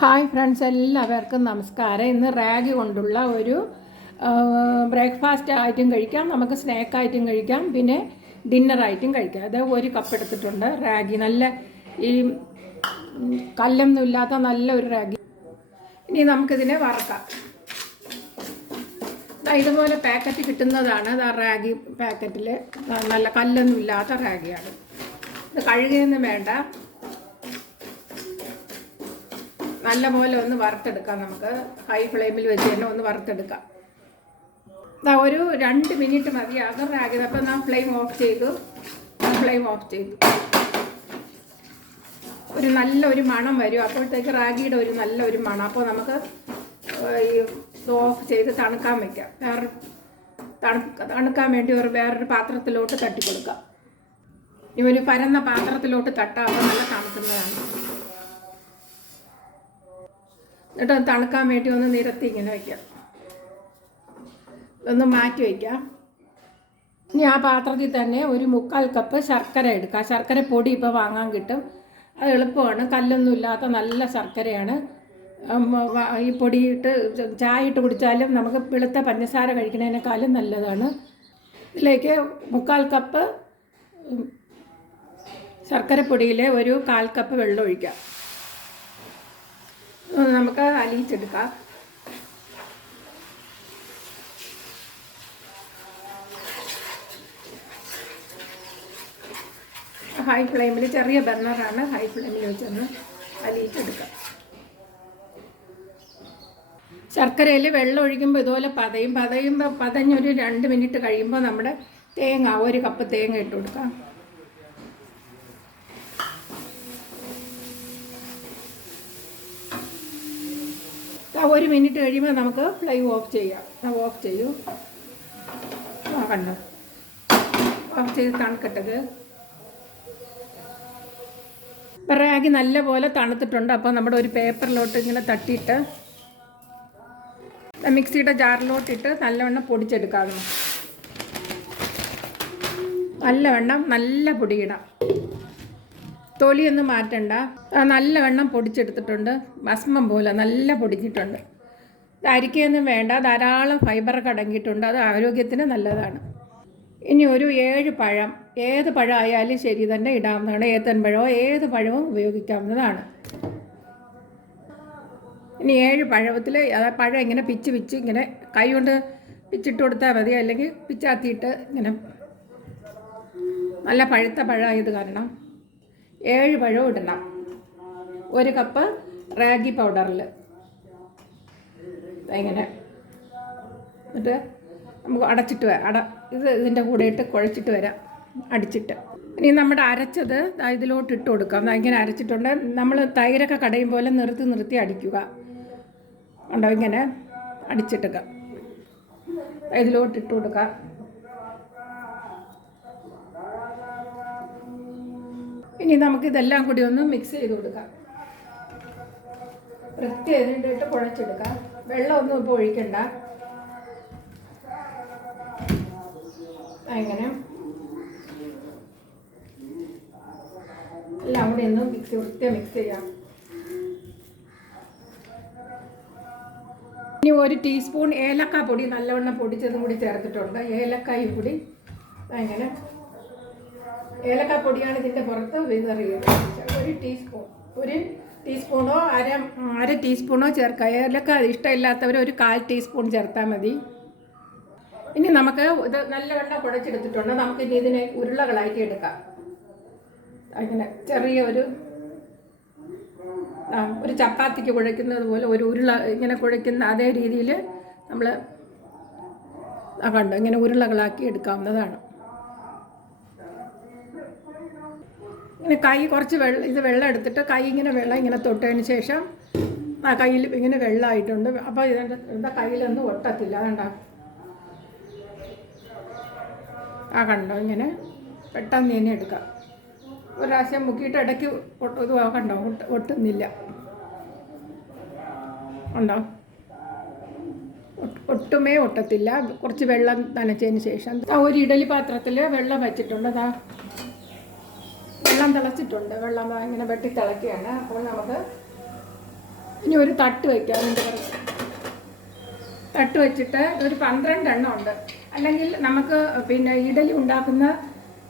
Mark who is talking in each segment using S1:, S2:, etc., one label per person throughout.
S1: Hi friends എല്ലാവർക്കും നമസ്കാരം. ഇന്ന് റാഗി കൊണ്ടുള്ള ഒരു ബ്രേക്ക്ഫാസ്റ്റ് ആയിട്ടും കഴിക്കാം. നമുക്ക് സ്നാക്ക് ആയിട്ടും കഴിക്കാം. പിന്നെ ഡിന്നറായിട്ടും കഴിക്കാം. അത് ഒരു കപ്പ് എടുത്തിട്ടുണ്ട് റാഗി. നല്ല ഈ കല്ലൊന്നും ഇല്ലാത്ത നല്ല ഒരു റാഗി. ഇനി നമുക്കിതിനെ വറക്കാം. ഇതുപോലെ പാക്കറ്റ് കിട്ടുന്നതാണ്. റാഗി പാക്കറ്റിൽ നല്ല കല്ലൊന്നും ഇല്ലാത്ത റാഗിയാണ്. ഇത് കഴുകിയൊന്നും വേണ്ട. നല്ല പോലെ ഒന്ന് വറുത്തെടുക്കാം നമുക്ക്. ഹൈ ഫ്ലെയിമിൽ വെച്ച് തന്നെ ഒന്ന് വറുത്തെടുക്കാം. ഇതാ ഒരു രണ്ട് മിനിറ്റ് മതി. റാഗി അപ്പം നാം ഫ്ലെയിം ഓഫ് ചെയ്തു. ഫ്ലെയിം ഓഫ് ചെയ്തു. ഒരു നല്ല ഒരു മണം വരും. അപ്പോഴത്തേക്ക് റാഗിയുടെ ഒരു നല്ല ഒരു മണം. അപ്പോൾ നമുക്ക് ഈ ഓഫ് ചെയ്ത് തണുക്കാൻ വയ്ക്കാം വേറെ തണുക്ക തണുക്കാൻ വേണ്ടി ഒരു വേറൊരു പാത്രത്തിലോട്ട് തട്ടി കൊടുക്കാം. ഒരു പരന്ന പാത്രത്തിലോട്ട് തട്ടാം. അപ്പോൾ നല്ല തണുക്കുന്നതാണ്. എന്നിട്ട് അത് തണുക്കാൻ വേണ്ടി ഒന്ന് നിരത്തി ഇങ്ങനെ വയ്ക്കാം ഒന്ന് മാറ്റി വയ്ക്കാം ഇനി ആ പാത്രത്തിൽ തന്നെ ഒരു മുക്കാൽ കപ്പ് ശർക്കര എടുക്കാം. ശർക്കര പൊടി ഇപ്പോൾ വാങ്ങാൻ കിട്ടും. അത് എളുപ്പമാണ്. കല്ലൊന്നും ഇല്ലാത്ത നല്ല ശർക്കരയാണ്. ഈ പൊടിയിട്ട് ചായ ഇട്ട് കുടിച്ചാലും നമുക്ക് വെളുത്ത പഞ്ചസാര കഴിക്കുന്നതിനേക്കാളും നല്ലതാണ്. ഇതിലേക്ക് മുക്കാൽ കപ്പ് ശർക്കര പൊടിയിലെ ഒരു കാൽ കപ്പ് വെള്ളം ഒഴിക്കാം. നമുക്ക് അലിയിച്ചെടുക്കാം ഹൈ ഫ്ലെയിമിൽ ചെറിയ ബർണറാണ് ഹൈ ഫ്ലെയിമിൽ വെച്ചൊന്ന് അലിയിച്ചെടുക്കാം ശർക്കരയിൽ വെള്ളം ഒഴിക്കുമ്പോൾ ഇതുപോലെ പതയും പതയുമ്പോൾ പതഞ്ഞൊരു രണ്ട് മിനിറ്റ് കഴിയുമ്പോൾ നമ്മുടെ തേങ്ങ ഒരു കപ്പ് തേങ്ങ ഇട്ട് കൊടുക്കാം. ഒരു മിനിറ്റ് കഴിയുമ്പോൾ നമുക്ക് ഫ്ലെയിം ഓഫ് ചെയ്യാം. ഓഫ് ചെയ്യൂ ആ കണ്ടോ? ഓഫ് ചെയ്ത് തണുക്കട്ടത്. നല്ല പോലെ തണുത്തിട്ടുണ്ട്. അപ്പോൾ നമ്മുടെ ഒരു പേപ്പറിലോട്ട് ഇങ്ങനെ തട്ടിയിട്ട് മിക്സിയുടെ ജാറിലോട്ടിട്ട് നല്ലവണ്ണം പൊടിച്ചെടുക്കാം നല്ലവണ്ണം നല്ല പൊടിയിടാം. തൊലിയൊന്നും മാറ്റണ്ട. നല്ല നല്ലവണ്ണം പൊടിച്ചെടുത്തിട്ടുണ്ട്. ഭസ്മം പോലെ നല്ല പൊടിച്ചിട്ടുണ്ട് അരിക്കയൊന്നും വേണ്ട. ധാരാളം ഫൈബറൊക്കെ അടങ്ങിയിട്ടുണ്ട്. അത് ആരോഗ്യത്തിന് നല്ലതാണ്. ഇനി ഒരു ഏഴ് പഴം. ഏത് പഴമായാലും ശരി തന്നെ ഇടാവുന്നതാണ്. ഏത്തൻ പഴമോ ഏത് പഴവും ഉപയോഗിക്കാവുന്നതാണ്. ഇനി ഏഴ് പഴത്തിൽ ആ പഴം ഇങ്ങനെ പിച്ച് പിച്ച് ഇങ്ങനെ കൈ കൊണ്ട് പിച്ചിട്ട് കൊടുത്താൽ മതി. അല്ലെങ്കിൽ പിച്ചാത്തിയിട്ട് ഇങ്ങനെ നല്ല പഴുത്ത പഴമായത് കാരണം. ഏഴ് പഴവും ഇടണം. ഒരു കപ്പ് റാഗി പൗഡറിൽ ഇങ്ങനെ. എന്നിട്ട് നമുക്ക് അടച്ചിട്ട് അട ഇത് ഇതിന്റെ കൂടെ ഇട്ട് കുഴച്ചിട്ട് വരാം. അടിച്ചിട്ട്. ഇനി നമ്മുടെ അരച്ചത് ഇതിലോട്ട് ഇട്ട് കൊടുക്കാം. ഇങ്ങനെ അരച്ചിട്ടുണ്ട്. നമ്മൾ തൈരൊക്കെ കടയും പോലെ നിർത്തി നിർത്തി അടിക്കുക. ഉണ്ടോ ഇങ്ങനെ അടിച്ചിട്ടുക ഇതിലോട്ട് ഇട്ട് കൊടുക്കാം. ഇനി നമുക്ക് ഇതെല്ലാം കൂടി ഒന്ന് മിക്സ് ചെയ്ത് കൊടുക്കാം. വൃത്തി അതിനിട്ട് കുഴച്ചെടുക്കാം. വെള്ളമൊന്നും ഇപ്പോൾ ഒഴിക്കണ്ട. അങ്ങനെ. എല്ലാം കൂടി ഒന്ന് മിക്സ് വൃത്തിയായി മിക്സ് ചെയ്യാം. ഇനി ഒരു ടീസ്പൂൺ ഏലക്ക പൊടി നല്ലവണ്ണം പൊടിച്ചതും കൂടി ചേർത്തിട്ടുണ്ട്. ഏലക്കായും കൂടി. അങ്ങനെ. ഏലക്ക പൊടിയാണ് ഇതിന്റെ പുറത്ത് വിതറിയത് ഒരു ടീസ്പൂൺ ഒരു ടീസ്പൂണോ അര അര ടീസ്പൂണോ ചേർക്കുക ഏലക്ക ഇഷ്ടമില്ലാത്തവർ ഒരു കാൽ ടീസ്പൂൺ ചേർത്താൽ മതി. ഇനി നമുക്ക് ഇത് നല്ലവണ്ണം കുഴച്ചെടുത്തിട്ടുണ്ട്. നമുക്ക് ഇനി ഇതിനെ ഉരുളകളാക്കി എടുക്കാം. അങ്ങനെ ചെറിയ ഒരു ഒരു ചപ്പാത്തിക്ക് കുഴയ്ക്കുന്നത് പോലെ ഒരു ഉരുള ഇങ്ങനെ കുഴയ്ക്കുന്ന അതേ രീതിയിൽ നമ്മൾ കണ്ടോ? ഇങ്ങനെ ഉരുളകളാക്കി എടുക്കാവുന്നതാണ് ഇങ്ങനെ കൈ കുറച്ച് വെള്ളം ഇത് വെള്ളം എടുത്തിട്ട് കൈ ഇങ്ങനെ വെള്ളം ഇങ്ങനെ തൊട്ടതിന് ശേഷം ആ കയ്യിൽ ഇങ്ങനെ വെള്ളമായിട്ടുണ്ട്. അപ്പോൾ ഇതിന്റെ എന്താ കയ്യിലൊന്നും ഒട്ടത്തില്ല. അതുകൊണ്ടാ ആ കണ്ടോ ഇങ്ങനെ പെട്ടെന്ന് തന്നെ എടുക്കാം. ഒരു പ്രാവശ്യം മുക്കിയിട്ട് ഇടയ്ക്ക് ഇത് കണ്ടോ ഒട്ട് ഒട്ടുന്നില്ല. ഉണ്ടോ? ഒട്ട്- ഒട്ടുമേ ഒട്ടത്തില്ല. കുറച്ച് വെള്ളം നനച്ചതിന് ശേഷം. ആ ഒരു ഇഡലി പാത്രത്തിൽ വെള്ളം വെച്ചിട്ടുണ്ട്. അതാ വെള്ളം തിളച്ചിട്ടുണ്ട്. വെള്ളം ഇങ്ങനെ വെട്ടി തിളക്കുകയാണ്. അപ്പോൾ നമുക്ക് ഇനി ഒരു തട്ട് വയ്ക്കാം അതിന്റെ തട്ട് വെച്ചിട്ട് ഒരു പന്ത്രണ്ട് എണ്ണം ഉണ്ട്. അല്ലെങ്കിൽ നമുക്ക് പിന്നെ ഇഡലി ഉണ്ടാക്കുന്ന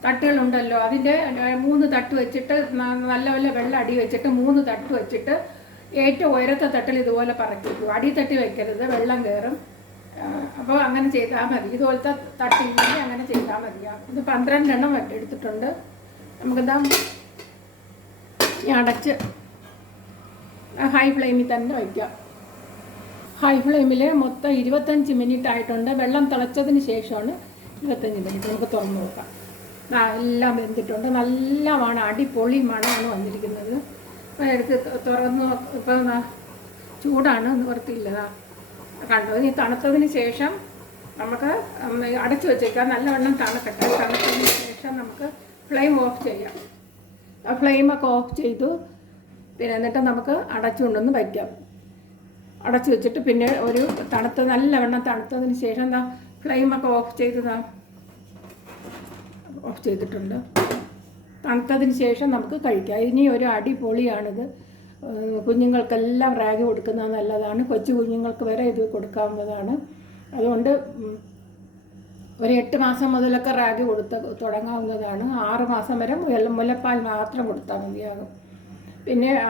S1: തട്ടുകളുണ്ടല്ലോ. അതിന്റെ മൂന്ന് തട്ട് വെച്ചിട്ട് ന- നല്ല നല്ല വെള്ളം അടി വെച്ചിട്ട് മൂന്ന് തട്ട് വെച്ചിട്ട് ഏറ്റവും ഉയരത്തെ തട്ടിൽ ഇതുപോലെ പറക്കി വയ്ക്കും അടി തട്ടി വെക്കരുത്. വെള്ളം കയറും. അപ്പോൾ അങ്ങനെ ചെയ്താൽ മതി. ഇതുപോലത്തെ തട്ടില്ലെങ്കിൽ അങ്ങനെ ചെയ്താൽ മതിയാകും ഇത് പന്ത്രണ്ടെണ്ണം എടുത്തിട്ടുണ്ട് നമുക്കിതാ അടച്ച് ഹൈ ഫ്ലെയിമിൽ തന്നെ വയ്ക്കാം. ഹൈ ഫ്ലെയിമിൽ മൊത്തം ഇരുപത്തഞ്ച് മിനിറ്റ് ആയിട്ടുണ്ട്. വെള്ളം തിളച്ചതിന് ശേഷമാണ് ഇരുപത്തഞ്ച് മിനിറ്റ് നമുക്ക് തുറന്ന് നോക്കാം. എല്ലാം വെന്തിട്ടുണ്ട്. നല്ല മണം അടിപൊളി മണമാണ് വന്നിരിക്കുന്നത്. അപ്പോൾ എടുത്ത് തുറന്ന് ഇപ്പം ചൂടാണ്. നിവർത്തിയില്ലതാ കണ്ടോ? ഇനി തണുത്തതിന് ശേഷം നമുക്ക് അടച്ചു വെച്ചേക്കാം. നല്ലവണ്ണം തണുക്കട്ടെ. തണുത്തതിന് ശേഷം നമുക്ക് ഫ്ലെയിം ഓഫ് ചെയ്യാം. ആ ഫ്ലെയിമൊക്കെ ഓഫ് ചെയ്തു. പിന്നെ എന്നിട്ട് നമുക്ക് അടച്ചുകൊണ്ടൊന്ന് വയ്ക്കാം. അടച്ചു വെച്ചിട്ട് പിന്നെ ഒരു തണുത്ത നല്ലവണ്ണം തണുത്തതിന് ശേഷം എന്താ ഫ്ലെയിമൊക്കെ ഓഫ് ചെയ്തതാ ഓഫ് ചെയ്തിട്ടുണ്ട്. തണുത്തതിന് ശേഷം നമുക്ക് കഴിക്കാം. ഇനി ഒരു അടിപൊളിയാണിത്. പൊളിയാണിത് കുഞ്ഞുങ്ങൾക്കെല്ലാം റാഗി കൊടുക്കുന്നത് നല്ലതാണ്. കൊച്ചു കുഞ്ഞുങ്ങൾക്ക് വരെ ഇത് കൊടുക്കാവുന്നതാണ്. അതുകൊണ്ട് ഒരു എട്ട് മാസം മുതലൊക്കെ റാഗി കൊടുത്ത് തുടങ്ങാവുന്നതാണ്. ആറ് മാസം വരെ മുല- മുലപ്പാൽ മാത്രം കൊടുത്താൽ മതിയാകും. പിന്നെ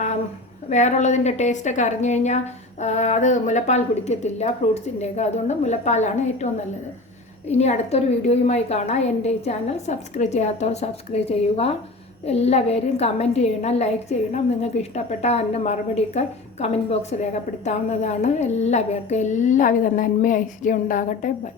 S1: വേറുള്ളതിന്റെ ടേസ്റ്റൊക്കെ അറിഞ്ഞു കഴിഞ്ഞാൽ അത് മുലപ്പാൽ കുടിക്കത്തില്ല ഫ്രൂട്ട്സിന്റെയൊക്കെ. അതുകൊണ്ട് മുലപ്പാലാണ് ഏറ്റവും നല്ലത്. ഇനി അടുത്തൊരു വീഡിയോയുമായി കാണാം. എന്റെ ഈ ചാനൽ സബ്സ്ക്രൈബ് ചെയ്യാത്തവർ സബ്സ്ക്രൈബ് ചെയ്യുക. എല്ലാവരും കമന്റ് ചെയ്യണം ലൈക്ക് ചെയ്യണം. നിങ്ങൾക്ക് ഇഷ്ടപ്പെട്ട എന്റെ മറുപടിയൊക്കെ കമന്റ് ബോക്സ് രേഖപ്പെടുത്താവുന്നതാണ്. എല്ലാവർക്കും എല്ലാവിധ നന്മ ഐശ്വര്യം ഉണ്ടാകട്ടെ. ബൈ.